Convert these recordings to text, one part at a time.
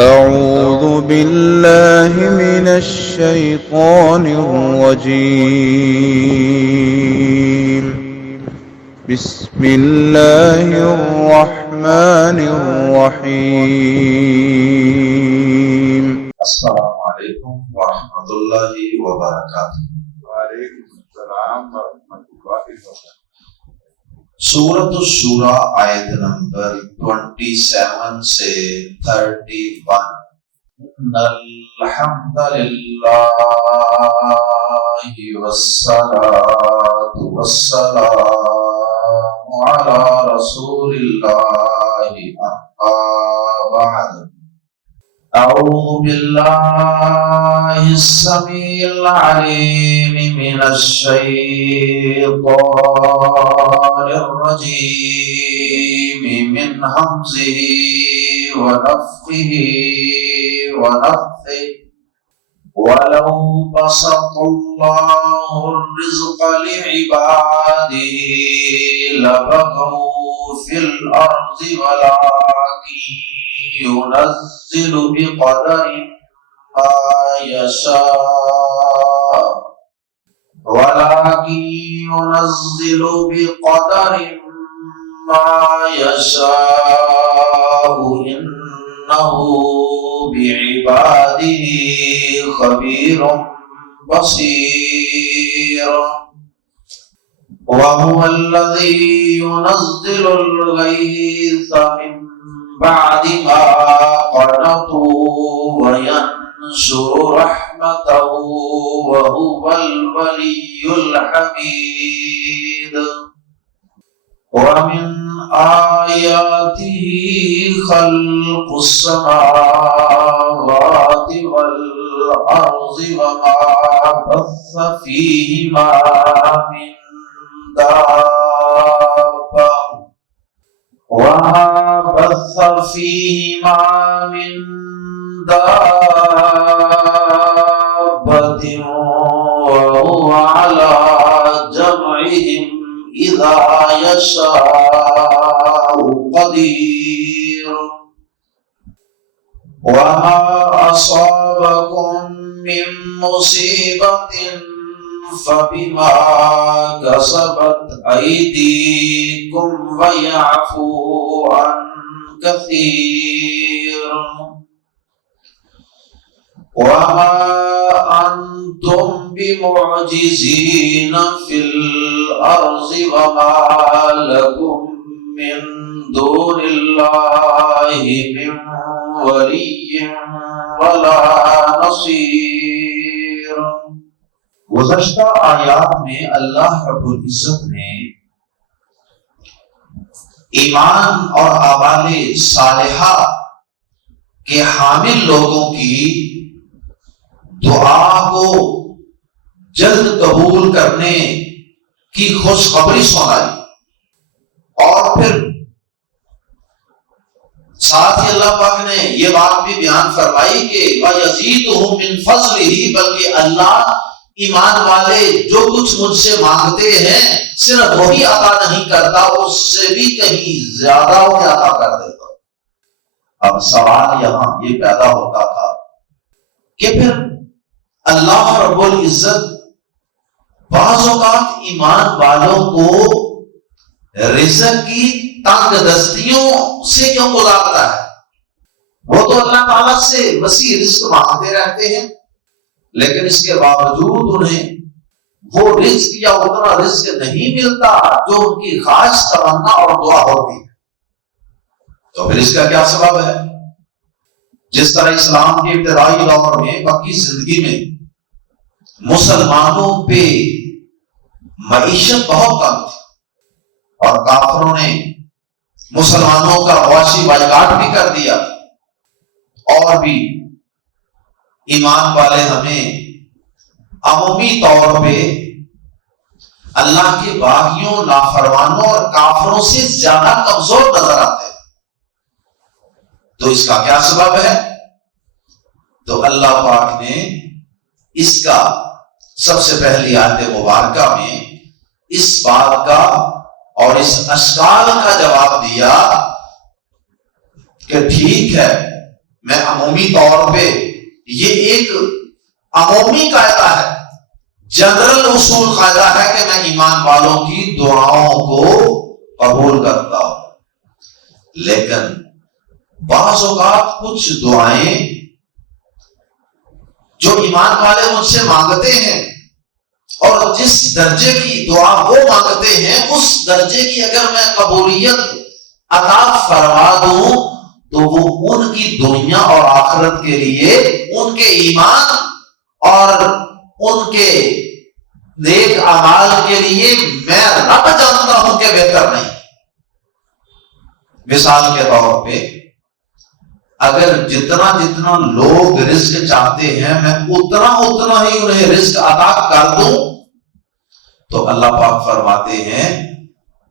أعوذ بالله من الشيطان الرجيم. بسم الله الرحمن الرحيم. السلام علیکم ورحمۃ اللہ وبرکاتہ۔ وعلیکم السلام ورحمۃ اللہ وبرکاتہ۔ سورۃ الشورى آیت نمبر 27 سے 31۔ ان الحمد للہ والصلاۃ والسلام علی رسول اللہ اما بعد۔ اعوذ باللہ السمیع العلیم من الشیطان الرجیم من ہمزہ ونفخہ ونفثہ۔ وَلَوْ بَسَطَ اللَّهُ الرِّزْقَ لِعِبَادِهِ لَبَغَوْا فِي الْأَرْضِ وَلَكِنْ يُنَزِّلُ بِقَدَرٍ مَا يَشَاءُ إِنَّهُ بعباده خبير بصير۔ وهو الذي ينزل الغيث من بعد ما قنطوا وينشر رحمته وهو الولي الحميد۔ ومن آياته خلق السماوات والأرض وما بث فيهما من دابة وهو على جمعهم إذا يشاء قدير۔ وما أصابكم من مصيبة فبما كسبت أيديكم ويعفو عن كثير۔ وما أنتم بمعجزين في الأرض وما لكم من دون الله من ولي ولا نصير۔ گزشتہ آیات میں اللہ رب العزت نے ایمان اور اعمال صالحہ کے حامل لوگوں کی دعا کو جلد قبول کرنے کی خوشخبری سنائی، اور پھر ساتھ ہی اللہ پاک نے یہ بات بھی بیان فرمائی کہ وَيَزِيدُهُم مِّن فَضْلِهِ، بلکہ اللہ ایمان والے جو کچھ مجھ سے مانگتے ہیں صرف وہی عطا نہیں کرتا، اس سے بھی کہیں زیادہ وہ عطا کر دیتا۔ اب سوال یہاں یہ پیدا ہوتا تھا کہ پھر اللہ رب العزت بعض اوقات ایمان والوں کو رزق کی تنگ دستیوں سے کیوں گزارتا ہے؟ وہ تو اللہ تعالیٰ سے وسیع رزق مانگتے رہتے ہیں، لیکن اس کے باوجود انہیں وہ رزق یا اتنا رزق نہیں ملتا جو ان کی خواہش تمنا اور دعا ہوتی ہے۔ تو پھر اس کا کیا سبب ہے؟ جس طرح اسلام کے ابتدائی دور میں مکی زندگی میں مسلمانوں پہ معیشت بہت کم تھی اور کافروں نے مسلمانوں کا معاشی بائیکاٹ بھی کر دیا، اور بھی ایمان والے ہمیں عمومی طور پہ اللہ کے باغیوں، نافرمانوں اور کافروں سے زیادہ کمزور نظر آتے ہیں۔ تو اس کا کیا سبب ہے؟ تو اللہ پاک نے اس کا سب سے پہلی آیت مبارکہ میں اس بات کا اور اس اشکال کا جواب دیا کہ ٹھیک ہے میں عمومی طور پہ یہ ایک عمومی قاعدہ ہے، جنرل اصول قاعدہ ہے کہ میں ایمان والوں کی دعاؤں کو قبول کرتا ہوں، لیکن بعض اوقات کچھ دعائیں جو ایمان والے مجھ سے مانگتے ہیں اور جس درجے کی دعا وہ مانگتے ہیں اس درجے کی اگر میں قبولیت عطا فرما دوں تو وہ ان کی دنیا اور آخرت کے لیے، ان کے ایمان اور ان کے نیک اعمال کے لیے میں رب جانتا ہوں کہ بہتر نہیں۔ مثال کے طور پہ اگر جتنا لوگ رزق چاہتے ہیں میں اتنا ہی انہیں رزق عطا کر دوں تو اللہ پاک فرماتے ہیں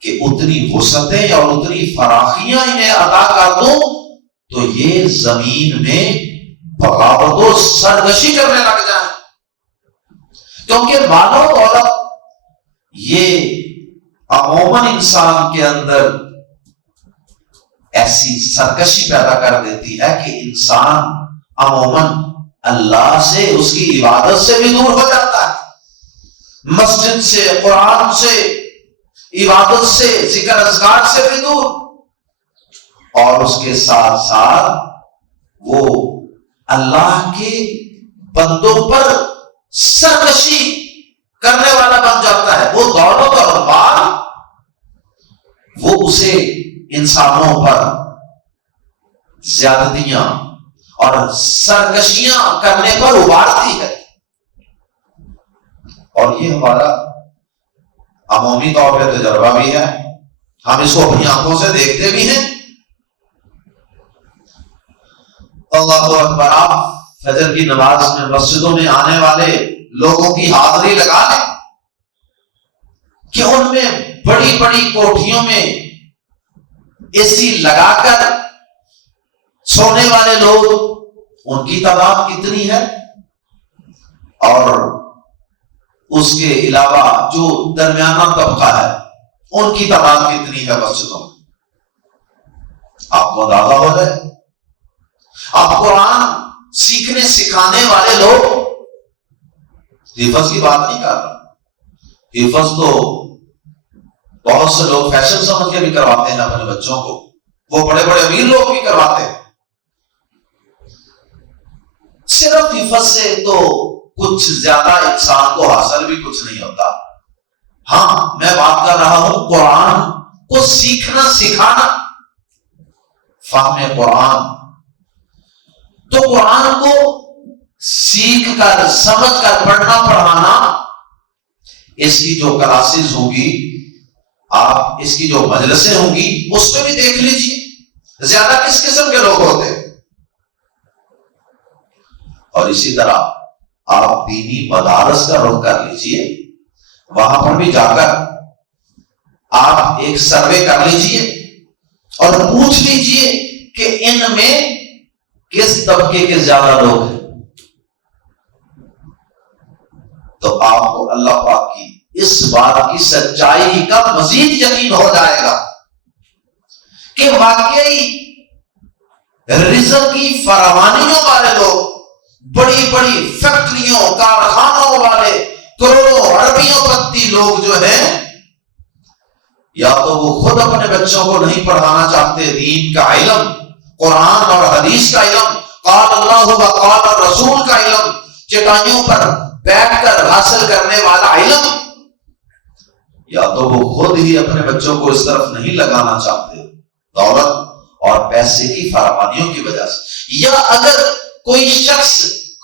کہ اتنی وسعتیں اور اتنی فراخیاں انہیں عطا کر دوں تو یہ زمین میں بغاوت و سرکشی کرنے لگ جائیں، کیونکہ مال و دولت یہ عموماً انسان کے اندر ایسی سرکشی پیدا کر دیتی ہے کہ انسان عموماً اللہ سے، اس کی عبادت سے بھی دور ہو جاتا ہے، مسجد سے، قرآن سے، عبادت سے، ذکر اذکار سے بھی دور، اور اس کے ساتھ ساتھ وہ اللہ کے بندوں پر سرکشی کرنے والا بن جاتا ہے۔ وہ دولت اور مال وہ اسے انسانوں پر زیادتیاں اور سرکشیاں کرنے پر ابھارتی ہے، اور یہ ہمارا عمومی طور پہ تجربہ بھی ہے، ہم اس کو اپنی آنکھوں سے دیکھتے بھی ہیں۔ اللہ اکبر، آپ فجر کی نماز میں مسجدوں میں آنے والے لوگوں کی حاضری لگا لیں کہ ان میں بڑی بڑی کوٹھیوں میں اے سی لگا کر سونے والے لوگ، ان کی تعداد کتنی ہے، اور اس کے علاوہ جو درمیانہ طبقہ ہے ان کی تعداد کتنی ہے مسجدوں میں، آپ کو اندازہ ہو جائے۔ آپ قرآن سیکھنے سکھانے والے لوگ، حفظ کی بات نہیں کر رہا، حفظ تو بہت سے لوگ فیشن سمجھ کے بھی کرواتے ہیں اپنے بچوں کو، وہ بڑے بڑے امیر لوگ بھی کرواتے ہیں۔ صرف حفظ سے تو کچھ زیادہ انسان کو حاصل بھی کچھ نہیں ہوتا۔ ہاں، میں بات کر رہا ہوں قرآن کو سیکھنا سکھانا، فہم قرآن، تو قرآن کو سیکھ کر سمجھ کر پڑھنا پڑھانا، اس کی جو کلاسز ہوگی، آپ اس کی جو مجلسیں ہوں گی اس پہ بھی دیکھ لیجیے زیادہ کس قسم کے لوگ ہوتے ہیں، اور اسی طرح آپ دینی مدارس کا رخ کر لیجیے، وہاں پر بھی جا کر آپ ایک سروے کر لیجیے اور پوچھ لیجیے کہ ان میں کس طبقے کے زیادہ لوگ ہیں، تو آپ کو اللہ پاک کی اس بات کی سچائی کا مزید یقین ہو جائے گا کہ واقعی رزق کی فراوانیوں والے لوگ، بڑی بڑی فیکٹریوں کارخانوں والے کروڑوں اربیوں پتی لوگ جو ہیں، یا تو وہ خود اپنے بچوں کو نہیں پڑھانا چاہتے دین کا علم، قرآن اور حدیث کا علم، قال اللہ و قال الرسول کا علم، چٹائیوں پر بیٹھ کر حاصل کرنے والا علم، یا تو وہ خود ہی اپنے بچوں کو اس طرف نہیں لگانا چاہتے دولت اور پیسے کی فراوانیوں کی وجہ سے، یا اگر کوئی شخص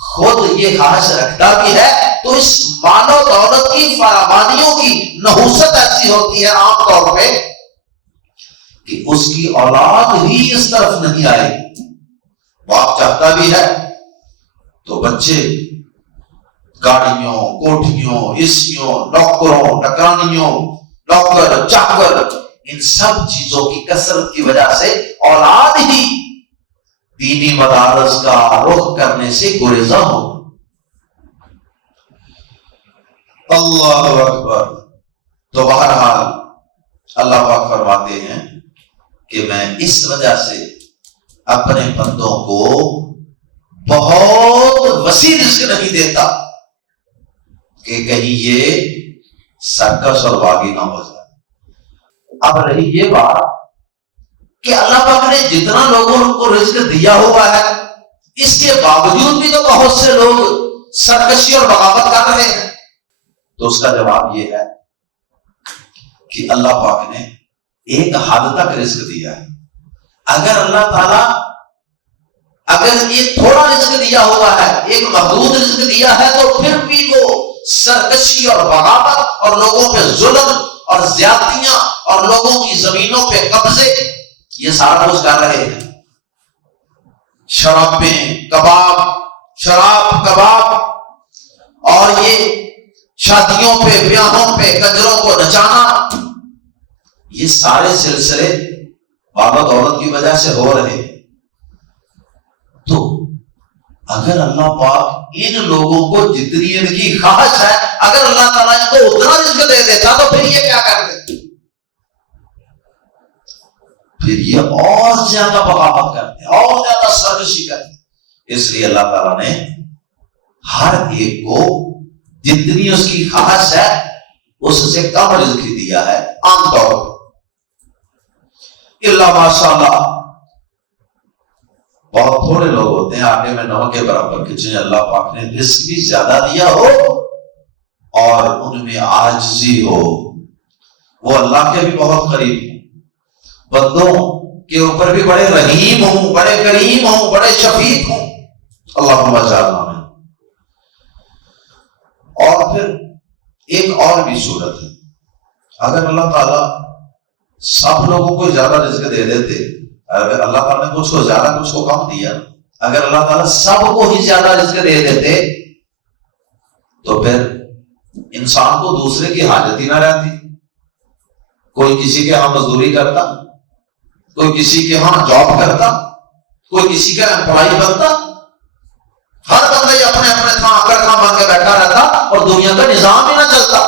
خود یہ خواہش رکھتا بھی ہے تو اس مال و دولت کی فراوانیوں کی نحوست ایسی ہوتی ہے عام طور پہ کہ اس کی اولاد ہی اس طرف نہیں آئے، باپ چاہتا بھی ہے تو بچے گاڑیوں، کوٹھیوں، اسیوں، نوکروں، نکرانیوں، نوکر چاکر، ان سب چیزوں کی کثرت کی وجہ سے اولاد ہی دینی مدارس کا رخ کرنے سے گریزاں ہو۔ اللہ اکبر۔ تو بہرحال اللہ پاک فرماتے ہیں کہ میں اس وجہ سے اپنے بندوں کو بہت وسیع رزق نہیں دیتا کہ کہیں یہ سرکش اور باغی نہ ہو جائے۔ اب رہی یہ بات کہ اللہ پاک نے جتنا لوگوں کو رزق دیا ہوا ہے، اس کے باوجود بھی تو بہت سے لوگ سرکشی اور بغاوت کر رہے ہیں، تو اس کا جواب یہ ہے کہ اللہ پاک نے ایک حد تک رزق دیا ہے۔ اگر اللہ تعالیٰ اگر یہ تھوڑا رزق دیا ہوا ہے، ایک محدود رزق دیا ہے، تو پھر بھی وہ سرکشی اور بغاوت اور لوگوں پہ ظلم اور زیادتیاں اور لوگوں کی زمینوں پہ قبضے، یہ سارا کچھ کر رہے ہیں۔ شراب کباب اور یہ شادیوں پہ، بیاہوں پہ کنجروں کو نچانا، یہ سارے سلسلے باب دولت کی وجہ سے ہو رہے ہیں۔ تو اگر اللہ پاک ان لوگوں کو جتنی ان کی خواہش ہے، اگر اللہ تعالیٰ ان کو اتنا رزق دے دیتا تو پھر یہ کیا کر دیتے؟ پھر یہ اور زیادہ بغاوت کرتے ہیں، اور زیادہ سرکشی کرتے ہیں۔ اس لیے اللہ تعالیٰ نے ہر ایک کو جتنی اس کی خواہش ہے اس سے کم رزق دیا ہے عام طور پر۔ اللہ ماشاءاللہ بہت تھوڑے لوگ ہوتے ہیں آٹے میں نمک کے برابر کہ جنہیں اللہ پاک نے رزق بھی زیادہ دیا ہو اور ان میں عاجزی ہو، وہ اللہ کے بھی بہت قریب ہیں، بندوں کے اوپر بھی بڑے رحیم ہوں، بڑے کریم ہوں، بڑے شفیق ہوں۔ اللہم اجعلنا منہم۔ اور پھر ایک اور بھی صورت ہے، اگر اللہ تعالیٰ سب لوگوں کو زیادہ رزق دے دیتے، اگر اللہ تعالیٰ نے کچھ کو زیادہ کچھ کو کم دیا، اگر اللہ تعالیٰ سب کو ہی زیادہ رزق دے دیتے تو پھر انسان کو دوسرے کی حاجت ہی نہ رہتی۔ کوئی کسی کے ہاں مزدوری کرتا، کوئی کسی کے ہاں جاب کرتا، کوئی کسی کا امپلائی بنتا، ہر بندہ ہی اپنے اپنے خاں بن کے بیٹھا رہتا اور دنیا کا نظام ہی نہ چلتا۔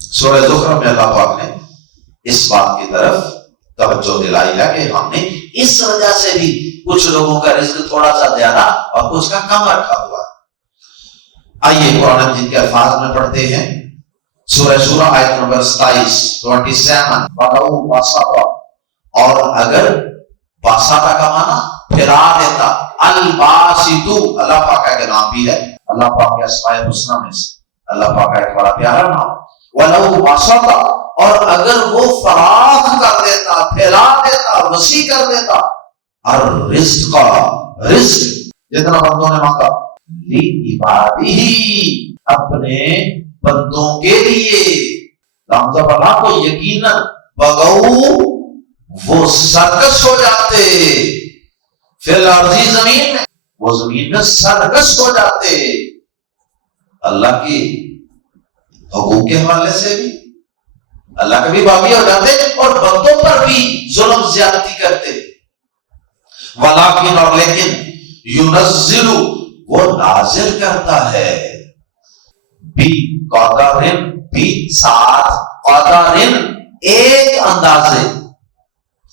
سورہ زخرف میں اللہ پاک نے اس بات کی طرف توجہ دلائی ہے کہ ہم نے اس وجہ سے بھی کچھ لوگوں کا رزق تھوڑا سا زیادہ اور کچھ کا کم رکھا ہوا۔ آئیے قرآن مجید کے الفاظ میں پڑھتے ہیں، سورہ شورى آیت نمبر 27 وَلَوْ بَسَطَ، اور اگر باسطہ کا معنی پھیلا دیتا، الباسطو اللہ پاک کا نام بھی ہے، اللہ پاک کے اسماء الحسنی میں سے اللہ پاک کا ایک بڑا پیارا نام، وَلَوْ بَسَطَ، اور اگر وہ فراخ کر دیتا، پھیلا دیتا، وسیع کر دیتا، الرزق، رزق جتنا بندوں نے مانگا، لِعِبَادِهِ، اپنے بندوں کے لیے، لامزہ بنا کو یقیناً بغو، وہ سرکش ہو جاتے، فی الارضی زمین میں، وہ زمین میں سرکش ہو جاتے، اللہ کی حقوق کے حوالے سے بھی اللہ کے بھی باغی ہو جاتے اور بندوں پر بھی ظلم زیادتی کرتے۔ ولیکن، اور لیکن، ينزل، وہ نازل کرتا ہے، بھی قدرن، بھی ساتھ، قدرن ایک اندازے،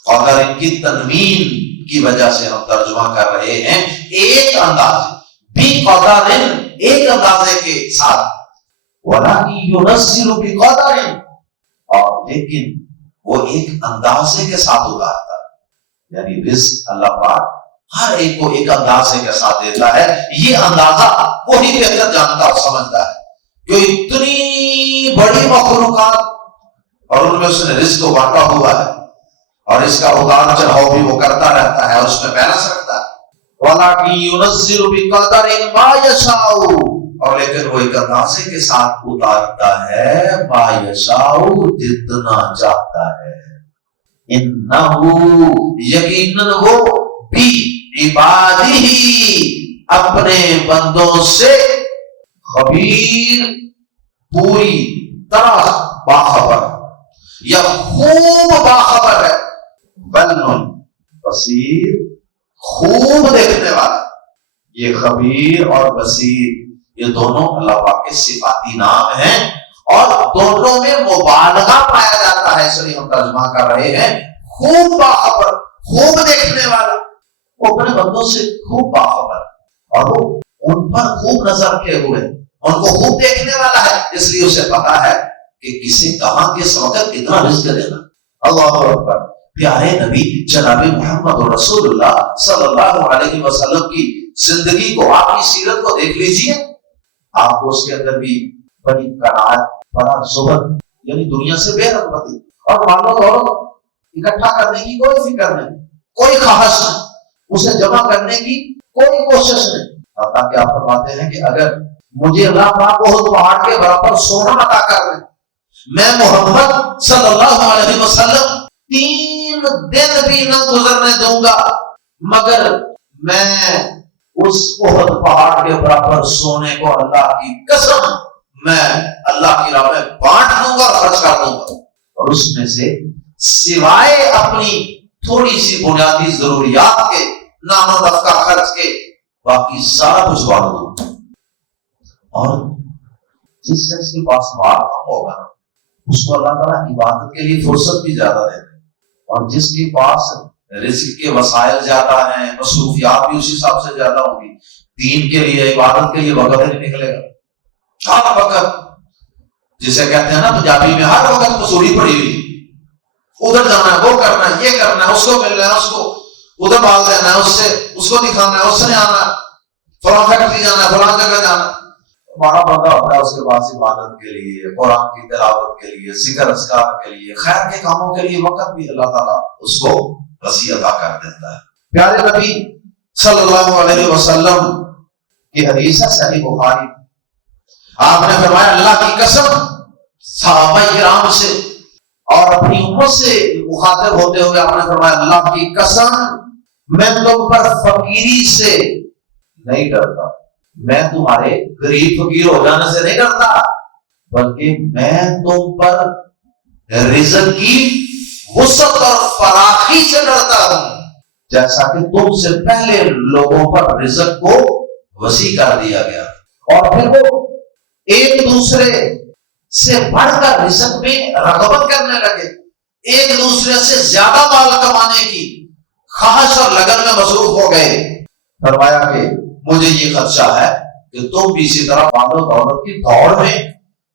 قدرن کی تنوین کی وجہ سے ہم ترجمہ کر رہے ہیں ایک اندازے، بھی قدرن ایک اندازے کے ساتھ، ولیکن ينزل بقدرن، اور لیکن وہ ایک اندازے کے ساتھ اتارتا ہے، یعنی رزق اللہ پاک ہر ایک کو ایک اندازے کے ساتھ دیتا ہے۔ یہ اندازہ وہی بہتر جانتا اور سمجھتا ہے جو اتنی بڑی مخلوقات اور ان میں اس نے رزق کو بانٹا ہوا ہے اور اس کا اتار چڑھاؤ بھی وہ کرتا رہتا ہے، اس میں بیلنس رکھتا ہے۔ وَلَكِنْ يُنَزِّلُ بِقَدَرٍ مَا يَشَاءُ، اور لیکن وہ ایک اندازے کے ساتھ اتارتا ہے، ما یشاء، جتنا چاہتا ہے۔ انہو، یقیناً وہ، بھی عبادہ، اپنے بندوں سے، خبیر، پوری طرح باخبر یا خوب باخبر ہے، بلن، بصیر، خوب دیکھنے والا۔ یہ خبیر اور بصیر یہ دونوں اللہ پاک کے صفاتی نام ہیں اور دونوں میں مبالغہ پایا جاتا ہے، اس لیے ہم ترجمہ کر رہے ہیں خوب باخبر، خوب دیکھنے والا۔ وہ اپنے بندوں سے خوب باخبر اور وہ ان پر خوب نظر کیے ہوئے، ان کو خوب دیکھنے والا ہے، اس لیے اسے پتا ہے کہ کسی کہاں کس وقت کتنا رزق دینا۔ اللہ اکبر۔ پیارے نبی جناب محمد رسول اللہ صلی اللہ علیہ وسلم کی زندگی کو، آپ کی سیرت کو دیکھ لیجئے، آپ کو اس کے اندر بھی بڑی قناعت، بڑا زہد، یعنی دنیا سے بے رغبتی اور مال و دولت اکٹھا کرنے کی کوئی فکر نہیں، کوئی خواہش نہیں، اسے جمع کرنے کی کوئی کوشش نہیں۔ تاکہ آپ فرماتے ہیں کہ اگر مجھے اللہ پاک بہت پہاڑ کے برابر سونا عطا کر دیں، میں محمد صلی اللہ علیہ وسلم 3 دن بھی نہ گزرنے دوں گا مگر میں اس احد پہاڑ کے برابر سونے کو اللہ کی قسم میں اللہ کی راہ میں بانٹ دوں گا، خرچ کر دوں گا، اور اس میں سے سوائے اپنی تھوڑی سی بنیادی ضروریات کے، نان و نفقہ خرچ کے، باقی سارا کچھ بانٹ دوں۔ اور جس شخص کے پاس مال کم ہوگا اس کو اللہ تعالیٰ عبادت کے لیے فرصت بھی زیادہ دیتے ہیں، اور جس کے پاس رزق کے وسائل زیادہ ہیں، مصروفیات بھی اسی حساب سے زیادہ ہوگی، دین کے لیے، عبادت کے لیے وقت نہیں نکلے گا۔ ہر وقت، جسے کہتے ہیں نا پنجابی میں، ہر وقت مصوری پڑی ہوئی، ادھر جانا ہے، وہ کرنا ہے، یہ کرنا ہے، اس کو ملنا ہے، اس کو ادھر بال دینا ہے، اس سے اس کو دکھانا ہے، اس نے آنا ہے، فلاں فیکٹری جانا ہے، فلاں جگہ جانا ہے۔ ہمارا بندہ ہوتا ہے اس کے پاس عبادت کے لیے، قرآن کی تلاوت کے لیے، ذکر اذکار کے لیے، خیر کے کاموں کے لیے وقت بھی اللہ تعالیٰ اس کو وسیع عطا کر دیتا ہے۔ پیارے نبی صلی اللہ علیہ وسلم کی حدیث ہے صحیح بخاری، آپ نے فرمایا اللہ کی قسم، صحابہ کرام سے اور اپنی امت سے مخاطب ہوتے ہوئے آپ نے فرمایا اللہ کی قسم میں تم پر فقیری سے نہیں ڈرتا، میں تمہارے غریب فقیر ہو جانے سے نہیں ڈرتا، بلکہ میں تم پر رزق کی وسعت اور فراخی سے ڈرتا ہوں، جیسا کہ تم سے پہلے لوگوں پر رزق کو وسیع کر دیا گیا، اور پھر وہ ایک دوسرے سے بڑھ کر رزق میں رغبت کرنے لگے، ایک دوسرے سے زیادہ مال کمانے کی خواہش اور لگن میں مصروف ہو گئے۔ فرمایا کہ مجھے یہ خدشہ ہے کہ تم بھی اسی طرح مال و دولت کی دوڑ میں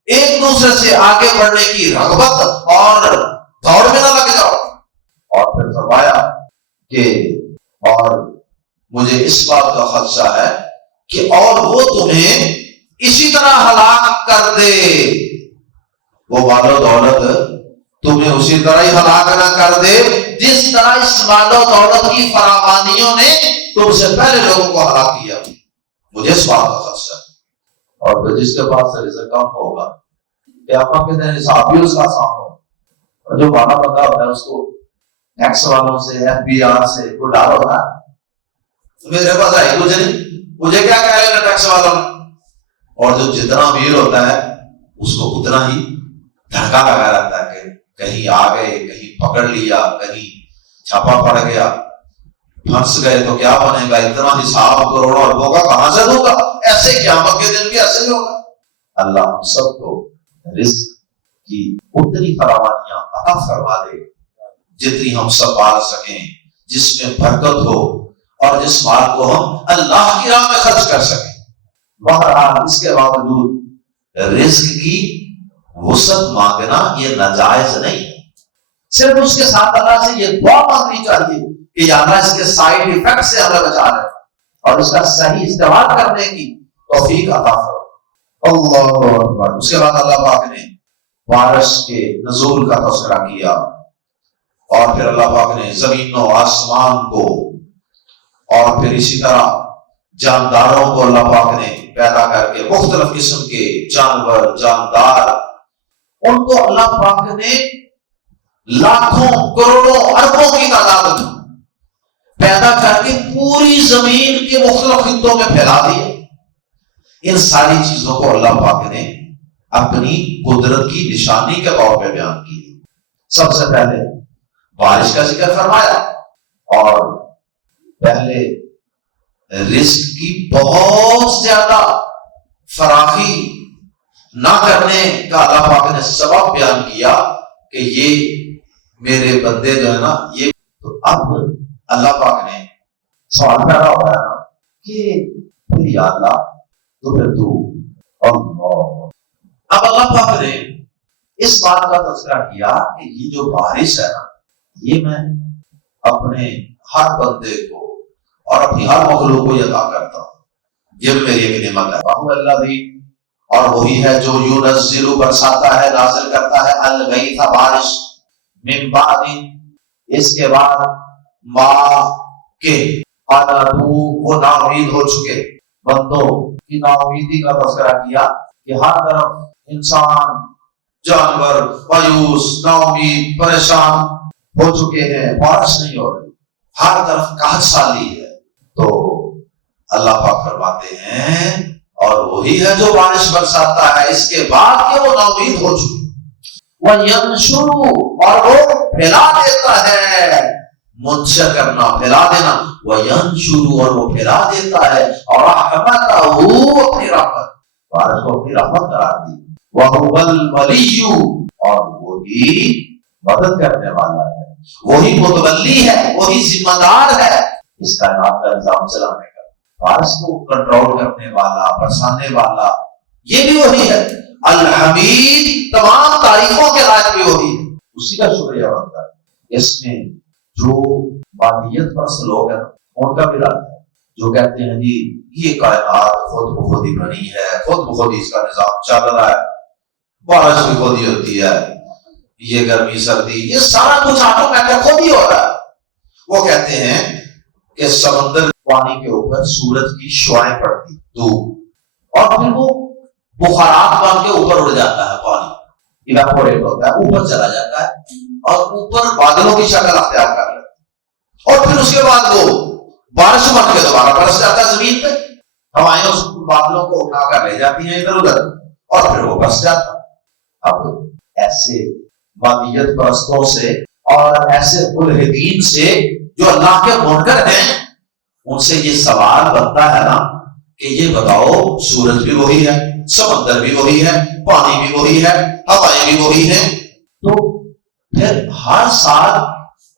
ایک دوسرے سے آگے بڑھنے کی رغبت اور دوڑ میں نہ لگ جاؤ۔ اور پھر فرمایا کہ اور مجھے اس بات کا خدشہ ہے کہ اور وہ تمہیں اسی طرح ہلاک کر دے، وہ مال و دولت تمہیں اسی طرح ہی ہلاک نہ کر دے جس طرح اس مال و دولت کی فراوانیوں نے تم سے پہلے لوگوں کو ہلاک کیا۔ مجھے اس بات کا خدشہ ہے۔ اور پھر جس کے پاس رزق کم ہوگا قیامت کے دن حساب بھی اس کا آسان ہوگا، اور جو بڑا بندہ ہوتا ہے اس کو ٹیکس والوں سے، ایف بی آر سے کوئی ڈر ہوتا ہے، میرے پاس آئی مجھے نہیں، مجھے کیا کہہ لے گا ٹیکس والوں نے۔ اور جو جتنا امیر ہوتا ہے اس کو اتنا ہی دھڑکا لگا رہتا ہے کہ کہیں آ گئے، کہیں پکڑ لیا، کہیں چھاپا پڑ گیا، پھنس گئے تو کیا بنے گا، اتنا حساب کروڑوں اربوں کا کہاں سے دوں گا، ایسے قیامت کے دن بھی ایسے ہی ہوگا۔ اللہ ہم سب کو رزق کی اتنی فراوانیاں عطا فرما دے جتنی ہم سب پال سکیں، جس میں برکت ہو اور جس مال کو ہم اللہ کی راہ میں خرچ کر سکیں۔ بہرحال اس کے باوجود رزق کی وسعت مانگنا یہ ناجائز نہیں ہے، صرف اس کے ساتھ اللہ سے یہ دعا مانگنی چاہیے کہ یا اللہ اس کے سائیڈ ایفیکٹ سے ہمیں بچا لے اور اس کا صحیح استعمال کرنے کی توفیق عطا فرمائے۔ اللہ اکبر۔ اس کے بعد اللہ پاک نے بارش کے نزول کا تذکرہ کیا، اور پھر اللہ پاک نے زمین و آسمان کو اور پھر اسی طرح جانداروں کو اللہ پاک نے پیدا کر کے مختلف قسم کے جانور، جاندار، ان کو اللہ پاک نے لاکھوں، کروڑوں، اربوں کی تعداد میں پیدا کر کے پوری زمین کے مختلف خطوں میں پھیلا دیا۔ ان ساری چیزوں کو اللہ پاک نے اپنی قدرت کی نشانی کے طور پہ بیان کی۔ سب سے پہلے بارش کا ذکر فرمایا، اور پہلے رزق کی بہت زیادہ فراخی نہ کرنے کا اللہ پاک نے سبب بیان کیا کہ یہ میرے بندے جو ہے نا، یہ تو اب اللہ پاک نے سوال پیدا ہوتا ہے نا کہ پھر یا اللہ تو پھر تو اللہ. اب اللہ پاک نے اس بات کا تذکرہ کیا کہ یہ جو بارش ہے نا یہ میں اپنے ہر بندے کو اور اپنی ہر مخلوق کو عطا کرتا ہوں. یہ بھی میری ایک نعمت ہے. وہ اللہ بھی اور وہی ہے جو ينزل برساتا ہے نازل کرتا ہے الغیث بارش من بعد اس کے بعد ما کے قنطوا وہ نا امید ہو چکے بندوں کی نا امیدی کا تذکرہ کیا کہ ہر طرف انسان جانور مایوس نا امید پریشان ہو چکے ہیں, بارش نہیں ہو رہی, ہر طرف قحط سالی ہے. تو اللہ پاک فرماتے ہیں اور وہی ہے جو بارش برساتا ہے اس کے بعد کہ وہ نا امید ہو چکے. وَيَنْشُرُ اور وہ پھیلا دیتا ہے, منشر کرنا پھیلا دینا, وَيَنْشُرُ اور وہ پھیلا دیتا ہے, اور رحمتہ اپنی رحمت, بارش کو اپنی رحمت قرار دی. وَهُوَ الْوَلِيُّ اور وہی مدد کرنے والا ہے, وہی متولی ہے, وہی ذمہ دار ہے اس کائنات کا نظام چلانے کا, بارش کو کنٹرول کرنے والا, برسانے والا, یہ بھی وہی ہے. الحمید تمام تعریفوں کے لائق بھی وہی ہے, اسی کا شکریہ بنتا ہے. اس میں جو مادیت پرست لوگ ہیں ان کا بھی رد ہے جو کہتے ہیں جی یہ کائنات خود بخود ہی بنی ہے, خود بخود ہی اس کا نظام چل رہا ہے, بارش بھی خود ہی ہوتی ہے, یہ گرمی سردی یہ سارا کچھ آٹومیٹک خود ہی ہو رہا ہے. وہ کہتے ہیں کہ سمندر پانی کے اوپر سورج کی شعائیں پڑتی دھوپ اور پھر وہ بخارات بن کے اوپر اڑ جاتا ہے, پانی ایواپوریٹ ہوتا ہے, اوپر چلا جاتا ہے اور اوپر بادلوں کی شکل اختیار کر لیتا ہے, اور پھر اس کے بعد وہ بارش بن کے دوبارہ برس جاتا ہے زمین پہ, ہوائیں اس بادلوں کو اٹھا کر لے جاتی ہیں ادھر ادھر اور پھر وہ برس جاتا ہے. اب ایسے مادیت پرستوں سے اور ایسے ملحدین سے جو اللہ کے منکر ہیں ان سے یہ سوال بنتا ہے نا کہ یہ بتاؤ سورج بھی وہی ہے, سمندر بھی وہی ہے, پانی بھی وہی ہے, ہوائیں بھی وہی ہیں, تو پھر ہر سال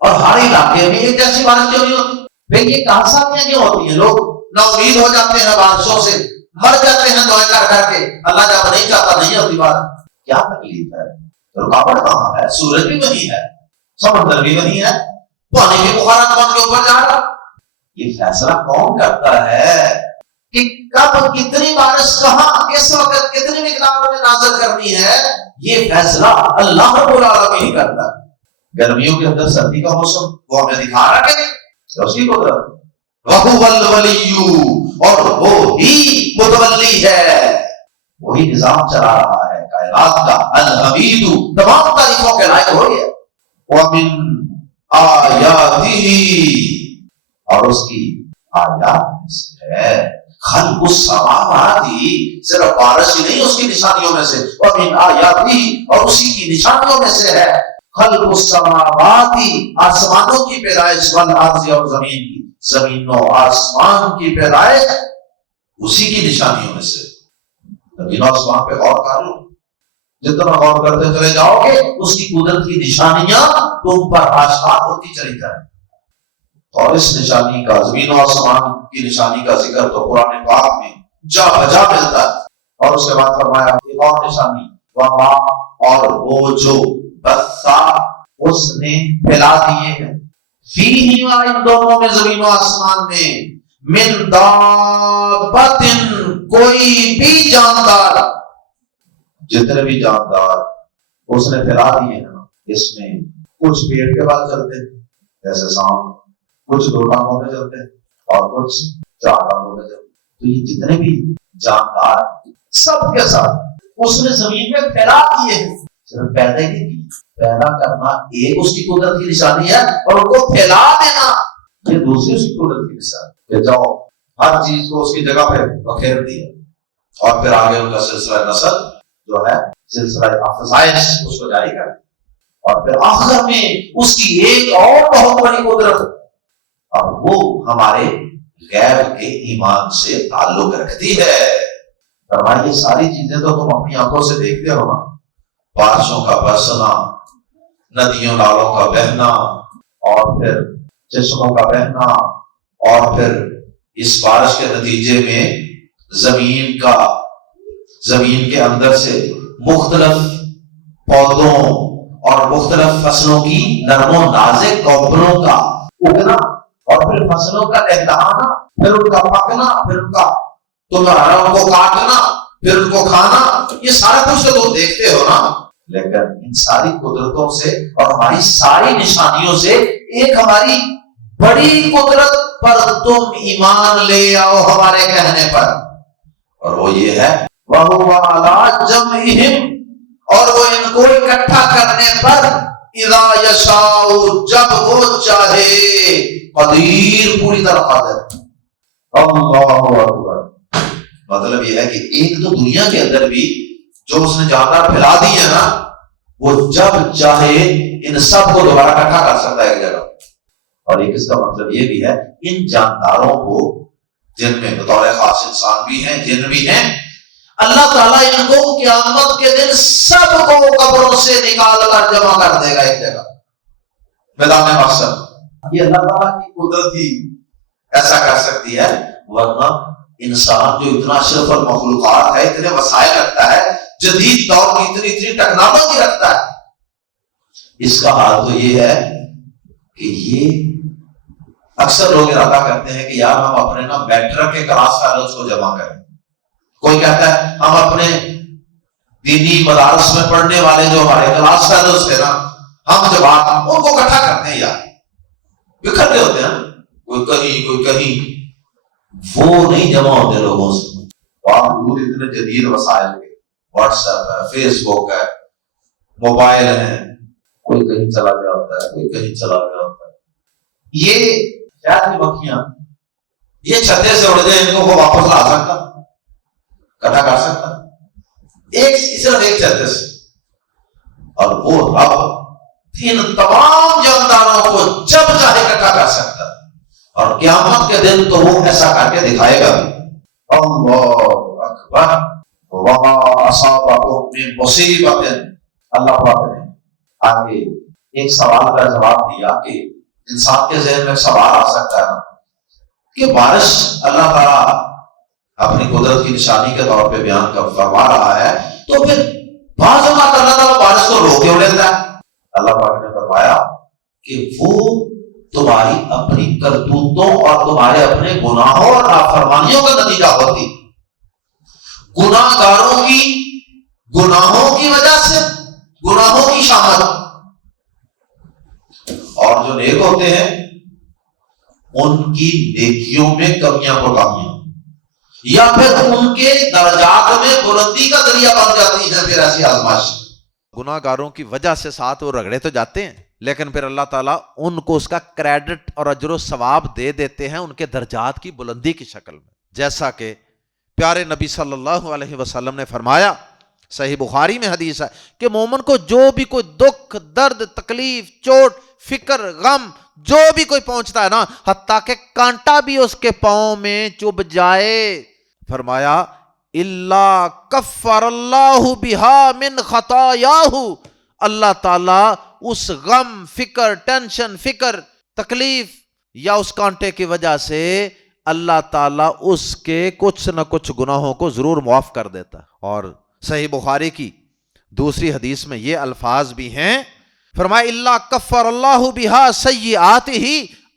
اور ہر علاقے میں ایک جیسی بارش کیوں نہیں ہوتی؟ پھر یہ کہانیاں کیوں ہوتی ہیں؟ لوگ نا امید ہو جاتے ہیں بارشوں سے, مر جاتے ہیں دعائیں کر کر کے, اللہ جب نہیں چاہتا نہیں ہوتی بارش. کیا تکلیف ہے؟ رکاوٹ کہاں ہے؟ سورج بھی وہی ہے, سمندر بھی وہی ہے, پانی بھی بخارات بن کے اوپر جا رہا. یہ فیصلہ کون کرتا ہے کہ کب کتنی بارش کہاں کس وقت کتنی مقدار میں نازل کرنی ہے؟ یہ فیصلہ اللہ رب العالمین کرتا ہے. گرمیوں کے اندر سردی کا موسم وہ ہمیں دکھا رہا ہے کہ اس کی قدرت. وَهُوَ الْوَلِيُّ اور وہی متولی ہے, وہی نظام چلا رہا ہے کائنات کا. الحمید تمام تعریفوں کے لائق وہی ہے. وَمِنْ آیَاتِهِ اور اس کی آیات میں سے ہے خلق السماوات, صرف بارش ہی نہیں اس کی نشانیوں میں سے, وَمِنْ آیَاتِهِ اور اسی کی نشانیوں میں سے ہے خلق السماوات آسمانوں کی پیدائش, والارض اور زمین کی, زمین و آسمان کی پیدائش اسی کی نشانیوں میں سے. زمین و آسمان پہ غور کر لو, جتنا غور کرتے چلے جاؤ گے اس کی قدرت کی نشانیاں تم پر آشکار ہوتی چلی جائیں. اور اس نشانی کا, زمین و آسمان کی نشانی کا ذکر تو قرآن پاک میں جا بجا ملتا ہے. اور اس کے بعد فرمایا ایک اور نشانی, وما اور وہ جو بثا اس نے پھیلا دیے ہیں, فیہ ان دونوں میں زمین و آسمان میں, من دابت کوئی بھی جاندار, جتنے بھی جاندار اس نے پھیلا دیے ہیں. اس میں کچھ پیڑ کے بعد چلتے ہیں جیسے سانپ, کچھ دو ٹانگوں میں چلتے ہیں اور کچھ چار ٹانگوں میں چلتے ہیں. تو یہ جتنے بھی جاندار سب کے ساتھ اس نے زمین میں پھیلا دیے ہیں. صرف پیدا ہی نہیں کی, پیدا کرنا ایک اس کی قدرت کی نشانی ہے اور ان کو پھیلا دینا یہ دوسری اس کی قدرت کی نشانی. کہ جاؤ ہر چیز کو اس کی جگہ پہ بکھیر دیا, اور پھر آگے ان کا سلسلہ نسل جو ہے سلسلہ افزائش اس کو جاری کر, اور پھر آخر میں اس کی ایک اور بہت بڑی قدرت, اور وہ ہمارے غیب کے ایمان سے تعلق رکھتی ہے. فرمائیے ساری چیزیں تو تم اپنی آنکھوں سے دیکھتے ہو نا, بارشوں کا برسنا, ندیوں نالوں کا بہنا, اور پھر چشموں کا بہنا, اور پھر اس بارش کے نتیجے میں زمین کے اندر سے مختلف پودوں اور مختلف فصلوں کی نرم و نازک کونپلوں کا اگنا، اور پھر فصلوں کا لہلانا، پھر ان کا پکنا، پھر ان کا تمہارا ان کو کاٹنا، پھر ان کو کھانا، یہ سارا کچھ تو تم دیکھتے ہو نا. لیکن ان ساری قدرتوں سے اور ہماری ساری نشانیوں سے ایک ہماری بڑی قدرت پر تم ایمان لے آؤ ہمارے کہنے پر، اور وہ یہ ہے وَهُوَ عَلَىٰ جَمْعِهِمْ، اور وہ ان کو اکٹھا کرنے پر اِذَا يَشَاءُ، جب وہ چاہے، قدیر، پوری طرح قادر. اللہ اکبر. مطلب یہ ہے کہ ایک تو دنیا کے اندر بھی جو اس نے جاندار پھیلا دی ہے نا، وہ جب چاہے ان سب کو دوبارہ اکٹھا کر سکتا ہے ایک جگہ. اور ایک اس کا مطلب یہ بھی ہے ان جانداروں کو، جن میں بطور خاص انسان بھی ہیں، جن بھی ہیں، اللہ تعالیٰ ان کو قیامت کے دن سب کو قبروں سے نکال کر جمع کر دے گا ایک جگہ میدان محشر. یہ اللہ تعالیٰ کی قدرت ہی ایسا کر سکتی ہے، ورنہ انسان جو اتنا اشرف المخلوقات ہے، اتنے وسائل رکھتا ہے، جدید دور کی اتنی ٹیکنالوجی رکھتا ہے، اس کا حال تو یہ ہے کہ یہ اکثر لوگ ارادہ کرتے ہیں کہ یار ہم اپنے نا میٹرک کے کلاس فیلوز کو جمع کریں. کوئی کہتا ہے ہم اپنے دینی مدارس میں پڑھنے والے جو ہمارے کلاس فیلوز تھے نا، ہم جواب ان کو اکٹھا کرتے ہیں. یار بکھرتے ہوتے ہیں، کوئی کہیں کوئی کہیں، وہ نہیں جمع ہوتے لوگوں سے. باوجود اتنے جدید وسائل کے، واٹس ایپ ہے، فیس بک ہے، موبائل ہے، کوئی کہیں چلا گیا ہوتا ہے، کوئی کہیں چلا گیا ہوتا ہے. یہ شاید کی مکھیاں یہ چھتے سے اڑ جائے، ان کو وہ واپس لا سکتا، اکٹھا کر سکتا صرف ایک چھتے سے. اور وہ رب ان تمام جانداروں کو جب چاہے اکٹھا کر سکتا ہے، اور قیامت کے دن تو وہ ایسا کر کے دکھائے گا. اللہ اکبر. وما اصابکم من مصیبت، اللہ پاک نے آگے ایک سوال کا جواب دیا کہ انسان کے ذہن میں سوال آ سکتا ہے کہ بارش اللہ تعالیٰ اپنی قدرت کی نشانی کے طور پہ بیان فرما رہا ہے، تو پھر بعض اوقات اللہ تعالیٰ بارش کو روک کیوں لیتا ہے؟ اللہ پاک نے فرمایا کہ وہ تمہاری اپنی کرتوتوں اور تمہارے اپنے گناہوں اور نافرمانیوں کا نتیجہ ہوتی. گناہ گاروں کی گناہوں کی وجہ سے گناہوں کی شامت، اور جو نیک ہوتے ہیں ان کی نیکیوں میں کمیاں کوتاہیاں، یا پھر ان کے درجات میں بلندی کا ذریعہ بن جاتی ہے. پھر ایسی آزمائش گناہ گاروں کی وجہ سے ساتھ وہ رگڑے تو جاتے ہیں، لیکن پھر اللہ تعالیٰ ان کو اس کا کریڈٹ اور اجر و ثواب دے دیتے ہیں ان کے درجات کی بلندی کی شکل میں. جیسا کہ پیارے نبی صلی اللہ علیہ وسلم نے فرمایا، صحیح بخاری میں حدیث ہے کہ مومن کو جو بھی کوئی دکھ، درد، تکلیف، چوٹ، فکر، غم جو بھی کوئی پہنچتا ہے نا، حتیٰ کہ کانٹا بھی اس کے پاؤں میں چبھ جائے، فرمایا اللہ کفر اللہ بہا من خطایاہ، اللہ تعالیٰ اس غم، فکر، ٹینشن، فکر، تکلیف یا اس کانٹے کی وجہ سے اللہ تعالیٰ اس کے کچھ نہ کچھ گناہوں کو ضرور معاف کر دیتا. اور صحیح بخاری کی دوسری حدیث میں یہ الفاظ بھی ہیں، فرمایا اللہ کفر اللہ بہا سیئاتہ،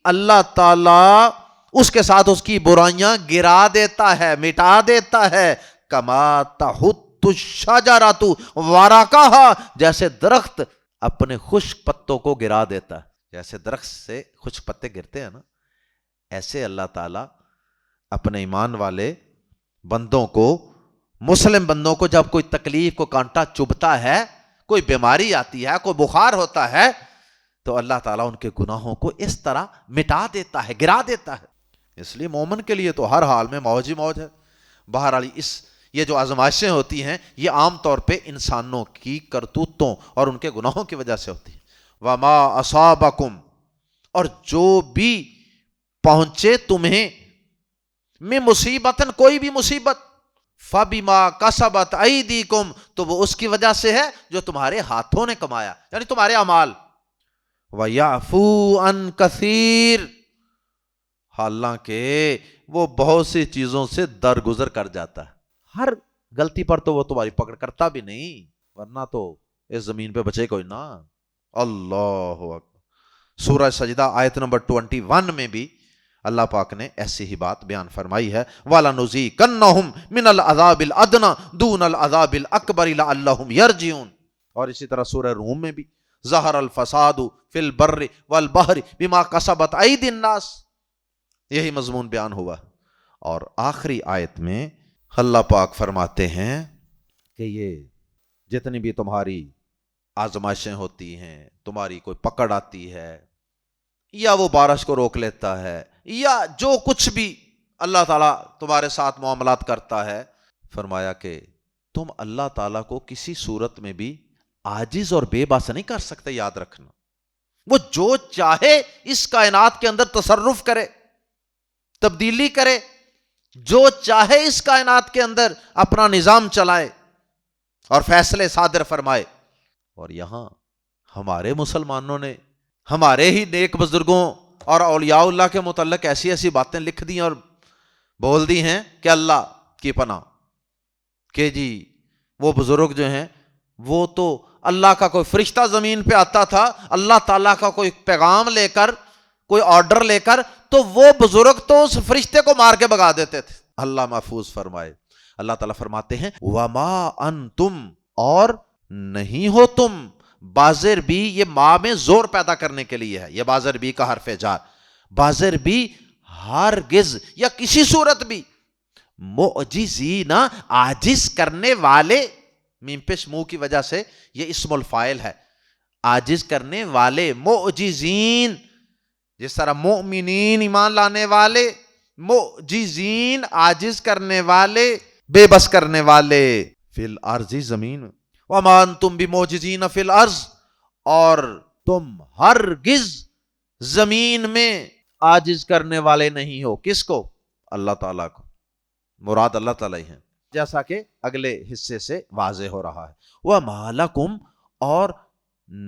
اللہ تعالیٰ اس کے ساتھ اس کی برائیاں گرا دیتا ہے، مٹا دیتا ہے. کما تحط الشجرۃ ورقھا، جیسے درخت اپنے خشک پتوں کو گرا دیتا ہے، جیسے درخت سے خشک پتے گرتے ہیں نا، ایسے اللہ تعالیٰ اپنے ایمان والے بندوں کو، مسلم بندوں کو جب کوئی تکلیف، کو کانٹا چبھتا ہے، کوئی بیماری آتی ہے، کوئی بخار ہوتا ہے، تو اللہ تعالیٰ ان کے گناہوں کو اس طرح مٹا دیتا ہے، گرا دیتا ہے. اس لیے مومن کے لیے تو ہر حال میں موج ہی موج ہے. بہرحال یہ جو آزمائشیں ہوتی ہیں یہ عام طور پہ انسانوں کی کرتوتوں اور ان کے گناہوں کی وجہ سے ہوتی ہیں. وما اصابکم، اور جو بھی پہنچے تمہیں، میں مصیبتن، کوئی بھی مصیبت، فبما کسبت ایدیکم، تو وہ اس کی وجہ سے ہے جو تمہارے ہاتھوں نے کمایا، یعنی تمہارے اعمال. ویعفو عن کثیر، حالانکہ وہ بہت سی چیزوں سے درگزر کر جاتا ہے. ہر غلطی پر تو وہ تمہاری پکڑ کرتا بھی نہیں، ورنہ تو اس زمین پہ بچے کوئی نہ. اللہ اکبر. سورہ سجدہ آیت نمبر 21 میں بھی اللہ پاک نے ایسی ہی بات بیان فرمائی ہے. وَلَنُذِيقَنَّهُمْ مِنَ الْعَذَابِ الْأَدْنَى دُونَ الْعَذَابِ الْأَكْبَرِ لَعَلَّهُمْ يَرْجِعُونَ. اور اسی طرح سورہ روم میں بھی ظَهَرَ الْفَسَادُ فِي الْبَرِّ وَالْبَحْرِ بِمَا كَسَبَتْ أَيْدِي النَّاسِ. یہی مضمون بیان ہوا. اور آخری آیت میں اللہ پاک فرماتے ہیں کہ یہ جتنی بھی تمہاری آزمائشیں ہوتی ہیں، تمہاری کوئی پکڑ آتی ہے، یا وہ بارش کو روک لیتا ہے، یا جو کچھ بھی اللہ تعالیٰ تمہارے ساتھ معاملات کرتا ہے، فرمایا کہ تم اللہ تعالیٰ کو کسی صورت میں بھی عاجز اور بے بس نہیں کر سکتے. یاد رکھنا، وہ جو چاہے اس کائنات کے اندر تصرف کرے، تبدیلی کرے، جو چاہے اس کائنات کے اندر اپنا نظام چلائے اور فیصلے صادر فرمائے. اور یہاں ہمارے مسلمانوں نے ہمارے ہی نیک بزرگوں اور اولیاء اللہ کے متعلق ایسی ایسی باتیں لکھ دی اور بول دی ہیں کہ اللہ کی پناہ کہ جی وہ بزرگ جو ہیں وہ تو اللہ کا کوئی فرشتہ زمین پہ آتا تھا، اللہ تعالیٰ کا کوئی پیغام لے کر، کوئی آرڈر لے کر، تو وہ بزرگ تو اس فرشتے کو مار کے بھگا دیتے تھے. اللہ محفوظ فرمائے. اللہ تعالیٰ فرماتے ہیں وَمَا أَنْتُمْ، اور نہیں ہو تم. بازر بھی یہ ماں میں زور پیدا کرنے کے لیے ہے، یہ بازر بھی کا حرف جار. بازر بھی ہرگز یا کسی صورت بھی معجزین، عاجز کرنے والے، میم پیش منہ کی وجہ سے یہ اسم الفاعل ہے، عاجز کرنے والے. معجزین جس طرح مؤمنین ایمان لانے والے، معجزین عاجز کرنے والے، بے بس کرنے والے. فی الارض زمین، وما انتم بمعجزین فی الارض، اور تم ہرگز زمین میں عاجز کرنے والے نہیں ہو. کس کو؟ اللہ تعالیٰ کو. مراد اللہ تعالیٰ ہی ہیں، جیسا کہ اگلے حصے سے واضح ہو رہا ہے. وما لکم، اور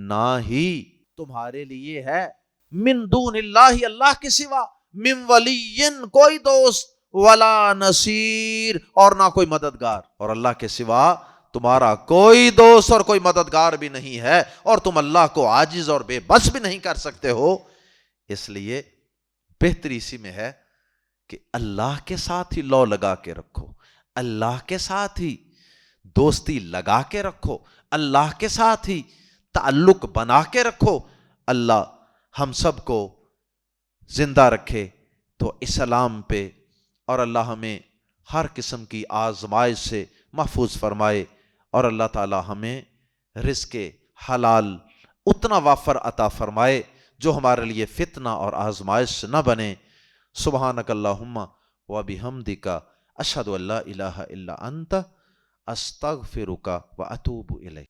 نہ ہی تمہارے لیے ہے، من دون اللہ، اللہ کے سوا، من ولی، کوئی دوست، ولا نصیر، اور نہ کوئی مددگار. اور اللہ کے سوا تمہارا کوئی دوست اور کوئی مددگار بھی نہیں ہے، اور تم اللہ کو عاجز اور بے بس بھی نہیں کر سکتے ہو. اس لیے بہتری اسی میں ہے کہ اللہ کے ساتھ ہی لو لگا کے رکھو، اللہ کے ساتھ ہی دوستی لگا کے رکھو، اللہ کے ساتھ ہی تعلق بنا کے رکھو. اللہ ہم سب کو زندہ رکھے تو اسلام پہ، اور اللہ ہمیں ہر قسم کی آزمائش سے محفوظ فرمائے، اور اللہ تعالی ہمیں رزق حلال اتنا وافر عطا فرمائے جو ہمارے لیے فتنہ اور آزمائش نہ بنے. سبحانک اللہم و بحمدک، اشہد ان لا الہ الا انت، استغفرک و اتوب الیک.